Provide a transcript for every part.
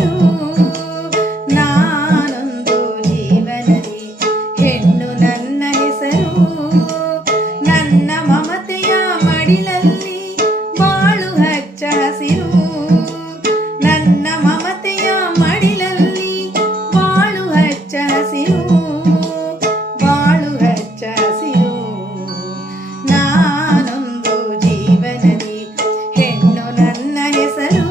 ಹೆಸರು. ನಾನೊಂದು ಜೀವನದಿ ಹೆಣ್ಣು ನನ್ನ ಹೆಸರು. ನನ್ನ ಮಮತೆಯ ಮಡಿಲಲ್ಲಿ ಬಾಳು ಹಚ್ಚ ಹಸಿರು. ನನ್ನ ಮಮತೆಯ ಮಡಿಲಲ್ಲಿ ಬಾಳು ಹಚ್ಚ ಹಸಿರು. ಬಾಳು ಹಚ್ಚ ಹಸಿರು. ನಾನೊಂದು ಜೀವನದಿ ಹೆಣ್ಣು ನನ್ನ ಹೆಸರು.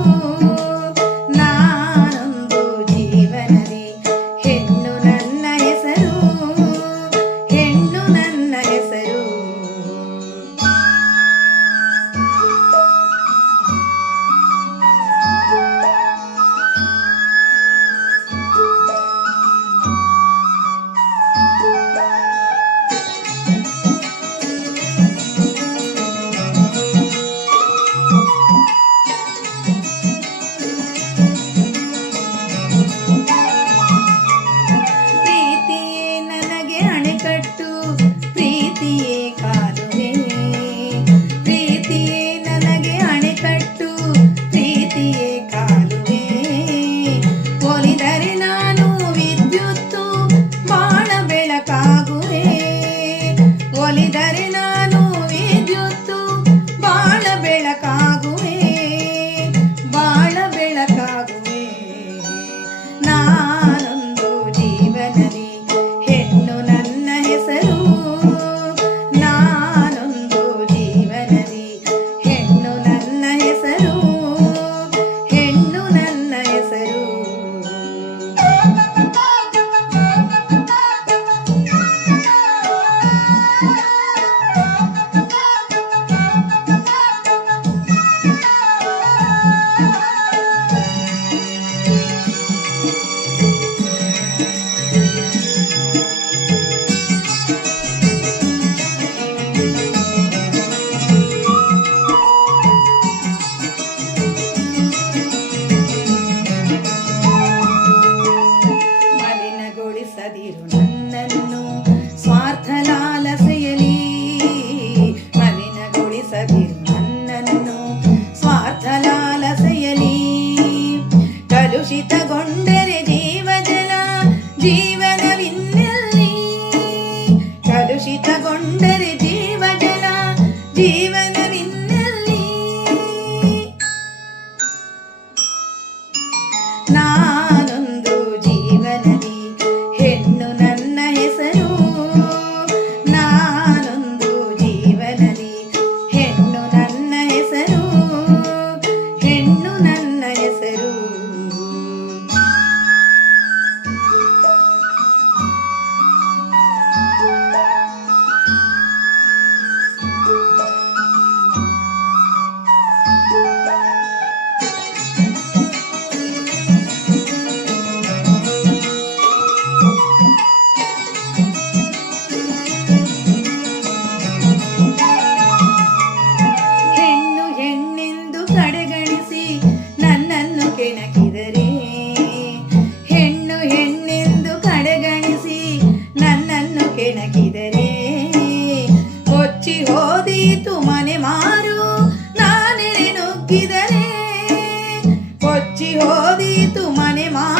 ನಾನೊಂದು ಜೀವನದಿ ಹೆಣ್ಣು ನನ್ನ ಹೆಸರು. ಹೆಣ್ಣು ನನ್ನ ಹೆಸರು. ಪ್ರೀತಿಯೇ ನನಗೆ ಅಣೆಕಟ್ಟು, ಪ್ರೀತಿಯೇ ಕಾಲುವೆ. ಪ್ರೀತಿಯೇ ನನಗೆ ಅಣೆಕಟ್ಟು, ಪ್ರೀತಿಯೇ ಕಾಲುವೆ. ಒಲಿದರೆ ನಾನು ವಿದ್ಯುತ್ತು, ಬಾಳ ಬೆಳಕಾಗುವೆ. ಒಲಿದರೆ ನಾನು ವಿದ್ಯುತ್ತು, ಬಾಳ ಬೆಳಕಾಗುವೆ. ಬಾಳ ಬೆಳಕಾಗುವೆ. ನಾನೊಂದು ಜೀವನದಿ ಹೆಣ್ಣು ನನ್ನ ಹೆಸರು. ನಾನೊಂದು ಜೀವನದಿ ಹೆಣ್ಣು ನನ್ನ ಹೆಸರು. ಹೆಣ್ಣು ನನ್ನ ಹೆಸರು. ಮಲಿನಗೊಳಿಸದಿರು ನನ್ನನ್ನು ಸ್ವಾರ್ಥ ಲಾಲಸೆಯಲಿ. ಮಲಿನಗೊಳಿಸದಿರು ನನ್ನನ್ನು ಸ್ವಾರ್ಥ ಲಾಲಸೆಯಲಿ. ಕಲುಷಿತಗೊಂಡರೆ ಜೀವಜಲ ಜೀವನವಿನ್ನೆಲ್ಲಿ. ಕಲುಷಿತಗೊಂಡರೆ ಜೀವಜಲ ಜೀವನವಿನ್ನೆಲ್ಲಿ. ನಾನೊಂದು ಜೀವನದಿ ಹೆಣ್ಣು ನನ್ನ ಹೆಸರು. ನಾನೊಂದು ಜೀವನದಿ ಹೆಣ್ಣು ನನ್ನ ಹೆಸರು. ಹೆಣ್ಣು ನನ್ನ ಹೆಸರು. ಹೆಣ್ಣು ಹೆಣ್ಣೆಂದು ಕಡೆಗಣಿಸಿ ನನ್ನನ್ನು ಕೆಣಕಿದರೆ. ಹೆಣ್ಣು ಹೆಣ್ಣೆಂದು ಕಡೆಗಣಿಸಿ ನನ್ನನ್ನು ಕೆಣಕಿದರೆ. ಕೊಚ್ಚಿ ಹೋದೀತು ಮನೆ ಮಾರು ನಾನೆಳೆ ನುಗ್ಗಿದರೆ. ಕೊಚ್ಚಿ ಹೋದೀತು ಮನೆ ಮಾರು